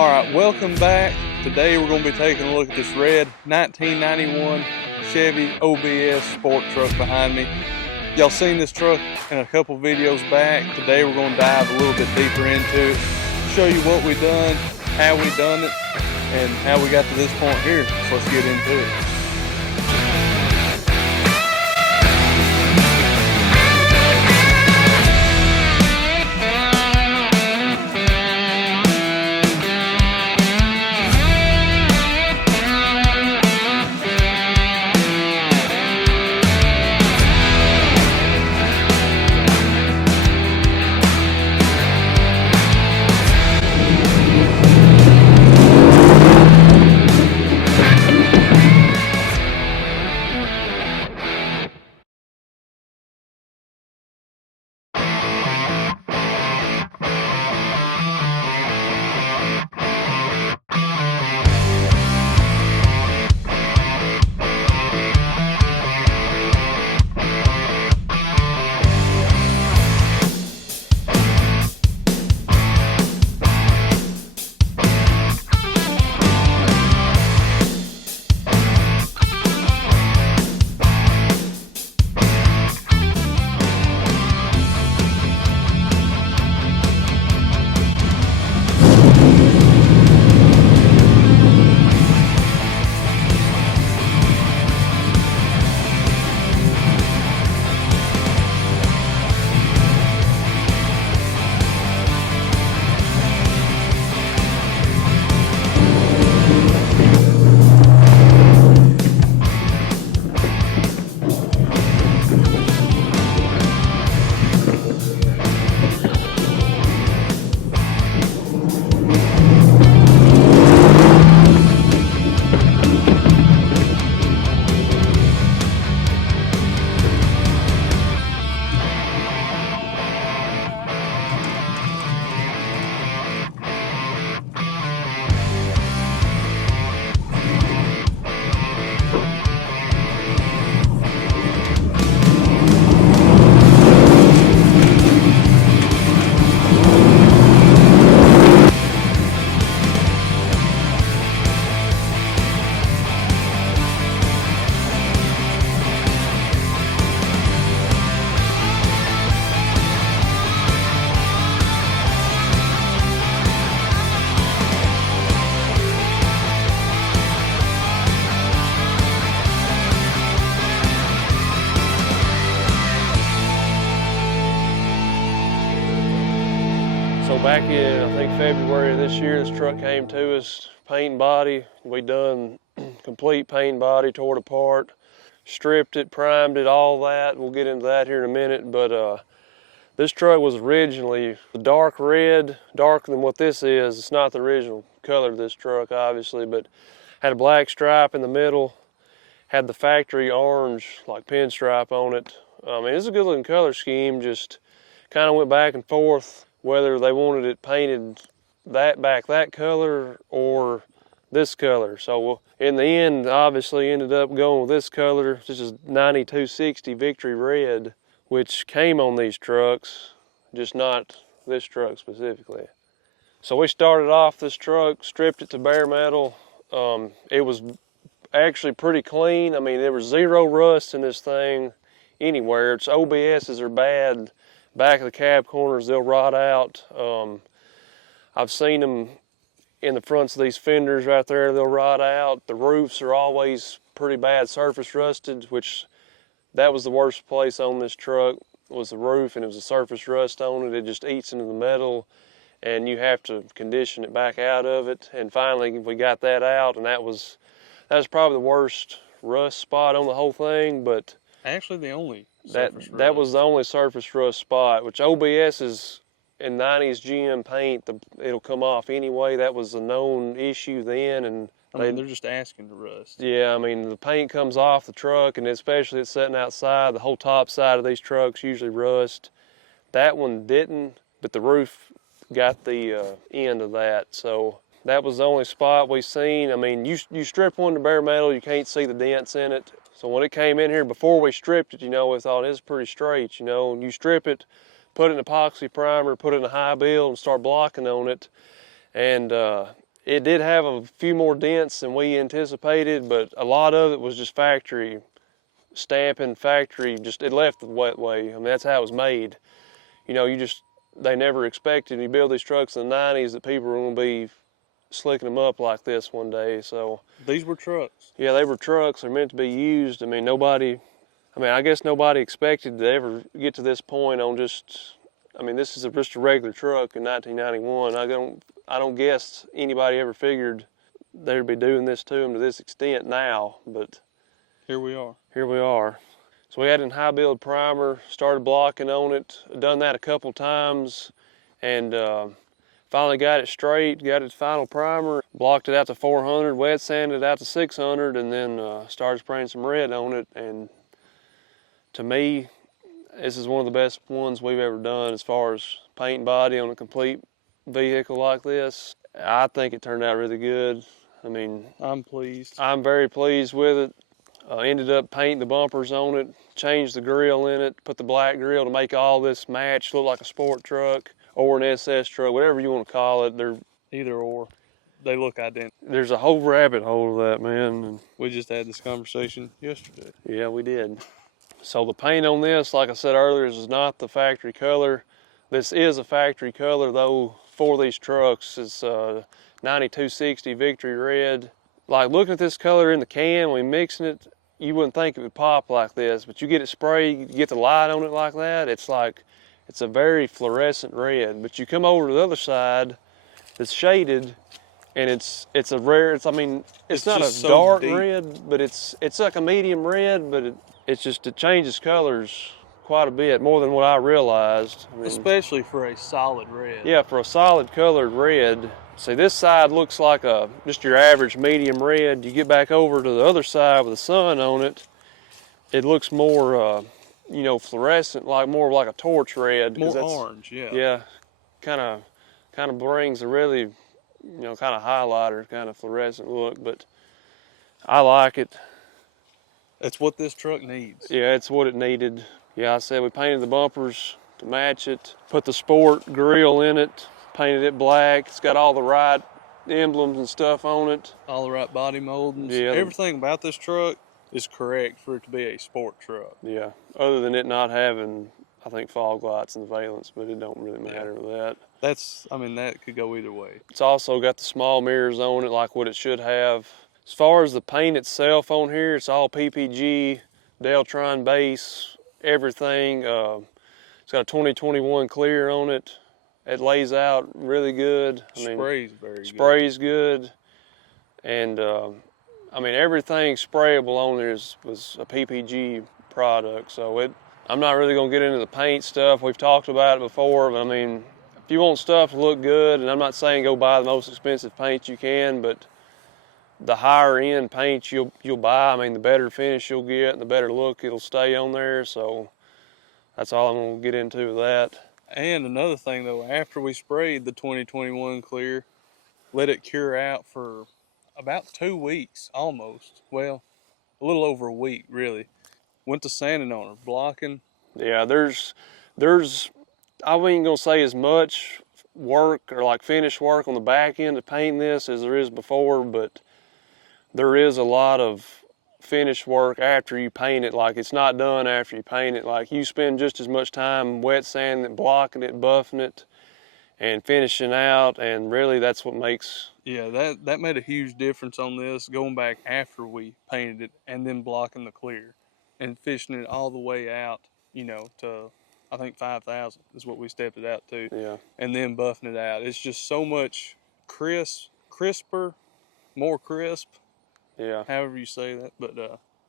Alright, welcome back. Today we're going to be taking a look at this red 1991 Chevy OBS sport truck behind me. Y'all seen this truck in a couple videos back. Today we're going to dive a little bit deeper into it, show you what we done, how we done it, and how we got to this point here. So let's get into it. So back in, I think, February of this year, this truck came to us, paint and body. We done complete paint and body, tore it apart, stripped it, primed it, all that. We'll get into that here in a minute, but this truck was originally dark red, darker than what this is. It's not the original color of this truck, obviously, but had a black stripe in the middle, had the factory orange, like pinstripe on it. I mean, it's a good looking color scheme, just kind of went back and forth whether they wanted it painted that color or this color. So in the end, obviously ended up going with this color. This is 9260 Victory Red, which came on these trucks, just not this truck specifically. So we started off this truck, stripped it to bare metal. It was actually pretty clean. I mean, there was zero rust in this thing anywhere. Its OBSs are bad. Back of the cab corners, they'll rot out. I've seen them in the fronts of these fenders right there, they'll rot out. The roofs are always pretty bad surface rusted, which that was the worst place on this truck, was the roof, and it was a surface rust on it. It just eats into the metal, and you have to condition it back out of it. And finally, we got that out, and that was probably the worst rust spot on the whole thing, but actually the only that was the only surface rust spot, which OBS is in 90s GM paint, it'll come off anyway. That was a known issue then, and I mean, they're just asking to rust. Yeah, I mean, the paint comes off the truck, and especially it's sitting outside, the whole top side of these trucks usually rust. That one didn't, but the roof got the end of that. So that was the only spot we seen. I mean, you strip one to bare metal, you can't see the dents in it. So when it came in here, before we stripped it, you know, we thought it's pretty straight, you know. You strip it, put it in epoxy primer, put it in a high build and start blocking on it. And It did have a few more dents than we anticipated, but a lot of it was just factory stamping, factory, just it left the wet way. I mean, that's how it was made. You know, they never expected, when you build these trucks in the 90s, that people were going to be slicking them up like this one day. So These were trucks. yeah, they were trucks. They're meant to be used. I mean, I guess nobody expected to ever get to this point on just, I mean, this is just a regular truck in 1991. I don't guess anybody ever figured they'd be doing this to them to this extent now, but Here we are. here we are. So we had a high build primer, started blocking on it, done that a couple times, and finally got it straight, got its final primer, blocked it out to 400, wet sanded it out to 600, and then started spraying some red on it. And to me, this is one of the best ones we've ever done as far as paint and body on a complete vehicle like this. I think it turned out really good. I mean, I'm pleased. I'm very pleased with it. Ended up painting the bumpers on it, changed the grill in it, put the black grill to make all this match, look like a sport truck or an SS truck, whatever you want to call it. Either or. They look identical. There's a whole rabbit hole of that, man. And We just had this conversation yesterday. yeah, we did. So the paint on this, like I said earlier, is not the factory color. This is a factory color, though, for these trucks. It's 9260 Victory Red. Like, looking at this color in the can, when mixing it, you wouldn't think it would pop like this, but you get it sprayed, you get the light on it like that, it's a very fluorescent red. But you come over to the other side that's shaded, and it's not a dark red, but it's like a medium red, but it changes colors quite a bit, more than what I realized. I mean, especially for a solid red. yeah, for a solid colored red. See, this side looks like just your average medium red. You get back over to the other side with the sun on it, it looks more, fluorescent, more like a torch red. More orange, yeah. Yeah, kind of brings a really, kind of highlighter, kind of fluorescent look. But I like it. It's what this truck needs. Yeah, it's what it needed. Yeah, I said we painted the bumpers to match it, put the sport grill in it, painted it black. It's got all the right emblems and stuff on it. All the right body moldings. Yeah. Everything about this truck is correct for it to be a sport truck. Yeah, other than it not having, I think, fog lights and the valence, but it don't really matter with that. That could go either way. It's also got the small mirrors on it like what it should have. As far as the paint itself on here, it's all PPG, Deltron base, everything. It's got a 2021 clear on it. It lays out really good. Sprays good. And everything sprayable on there was a PPG product. So I'm not really gonna get into the paint stuff. We've talked about it before, but I mean, if you want stuff to look good, and I'm not saying go buy the most expensive paint you can, but the higher end paint you'll buy, I mean, the better finish you'll get and the better look it'll stay on there. So that's all I'm gonna get into with that. And another thing though, after we sprayed the 2021 clear, let it cure out for about 2 weeks, almost. Well, a little over a week, really. Went to sanding on her, blocking. Yeah, there's I ain't gonna say as much work or like finish work on the back end of painting this as there is before, but there is a lot of finish work after you paint it. Like, it's not done after you paint it. Like, you spend just as much time wet sanding it, blocking it, buffing it, and finishing out, and really that's what makes... Yeah, that made a huge difference on this, going back after we painted it and then blocking the clear and fishing it all the way out, to, I think 5,000 is what we stepped it out to. Yeah. And then buffing it out. It's just so much crisper, more crisp. Yeah. However you say that, but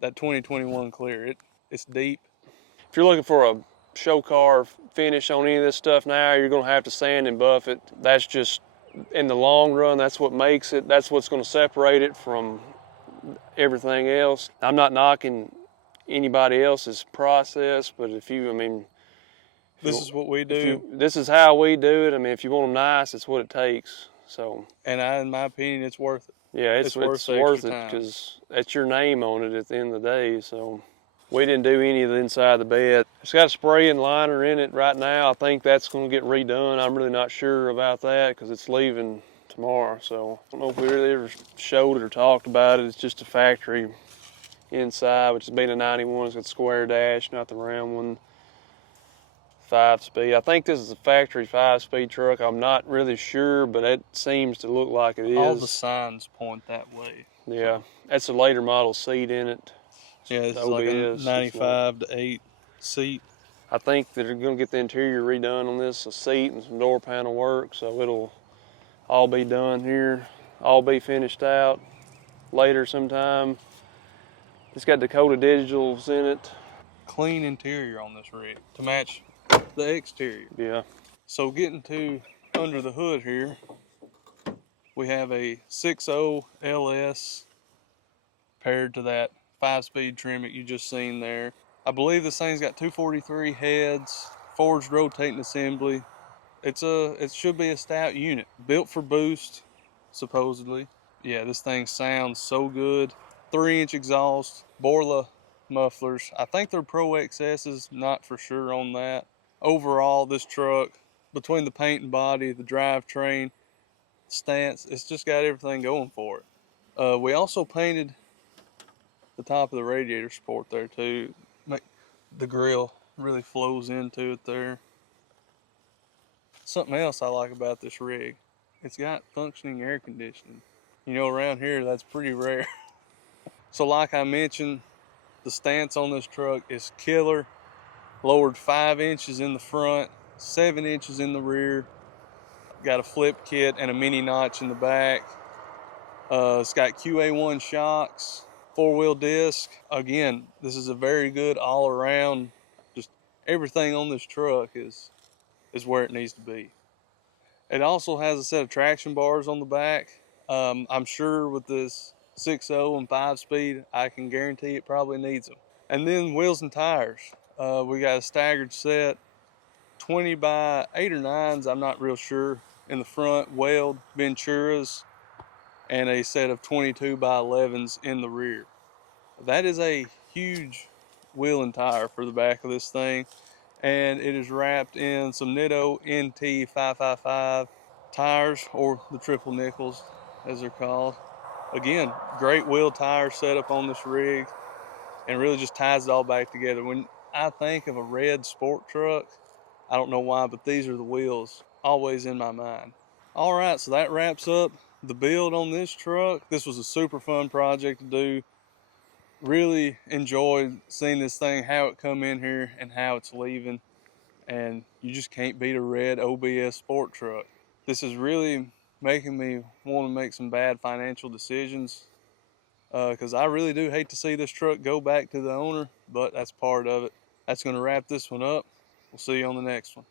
that 2021 clear, it's deep. If you're looking for a show car finish on any of this stuff now, you're gonna have to sand and buff it. That's just, in the long run, that's what makes it. That's what's gonna separate it from everything else. I'm not knocking anybody else's process, but this is what we do. This is how we do it. I mean, if you want them nice, it's what it takes. So. And in my opinion, it's worth it. Yeah, it's worth it because that's your name on it at the end of the day. So we didn't do any of the inside of the bed. It's got a spraying liner in it right now. I think that's going to get redone. I'm really not sure about that because it's leaving tomorrow. So I don't know if we really ever showed it or talked about it. It's just a factory inside, which is being a 91. It's got square dash, not the round one. 5-speed. I think this is a factory 5-speed truck. I'm not really sure, but it seems to look like it is. All the signs point that way. Yeah, that's a later model seat in it. Yeah, it's the like a OBS. 95 to 8 seat. I think they're going to get the interior redone on this, a seat and some door panel work, so it'll all be done here, all be finished out later sometime. It's got Dakota Digitals in it. Clean interior on this rig to match the exterior. Yeah. So getting to under the hood here, we have a 6.0 LS paired to that 5-speed trim that you just seen there. I believe this thing's got 243 heads, forged rotating assembly. It should be a stout unit, built for boost, supposedly. Yeah, this thing sounds so good. 3-inch exhaust, Borla mufflers. I think they're Pro XS's, not for sure on that. Overall, this truck, between the paint and body, the drivetrain, stance, it's just got everything going for it. We also painted the top of the radiator support there too. The grill really flows into it there. Something else I like about this rig, it's got functioning air conditioning. You know, around here that's pretty rare. So like I mentioned, the stance on this truck is killer. Lowered 5 inches in the front, 7 inches in the rear. Got a flip kit and a mini notch in the back. It's got QA1 shocks, 4-wheel disc. Again, this is a very good all around, just everything on this truck is where it needs to be. It also has a set of traction bars on the back. I'm sure with this 6.0 and 5-speed, I can guarantee it probably needs them. And then wheels and tires. We got a staggered set, 20 by 8 or 9s, I'm not real sure, in the front, weld Venturas, and a set of 22 by 11s in the rear. That is a huge wheel and tire for the back of this thing, and it is wrapped in some Nitto NT 555 tires, or the triple nickels as they're called. Again, great wheel tire setup on this rig, and really just ties it all back together. When I think of a red sport truck, I don't know why, but these are the wheels always in my mind. All right, so that wraps up the build on this truck. This was a super fun project to do. Really enjoyed seeing this thing, how it come in here and how it's leaving. And you just can't beat a red OBS sport truck. This is really making me want to make some bad financial decisions, because I really do hate to see this truck go back to the owner, but that's part of it. That's going to wrap this one up. We'll see you on the next one.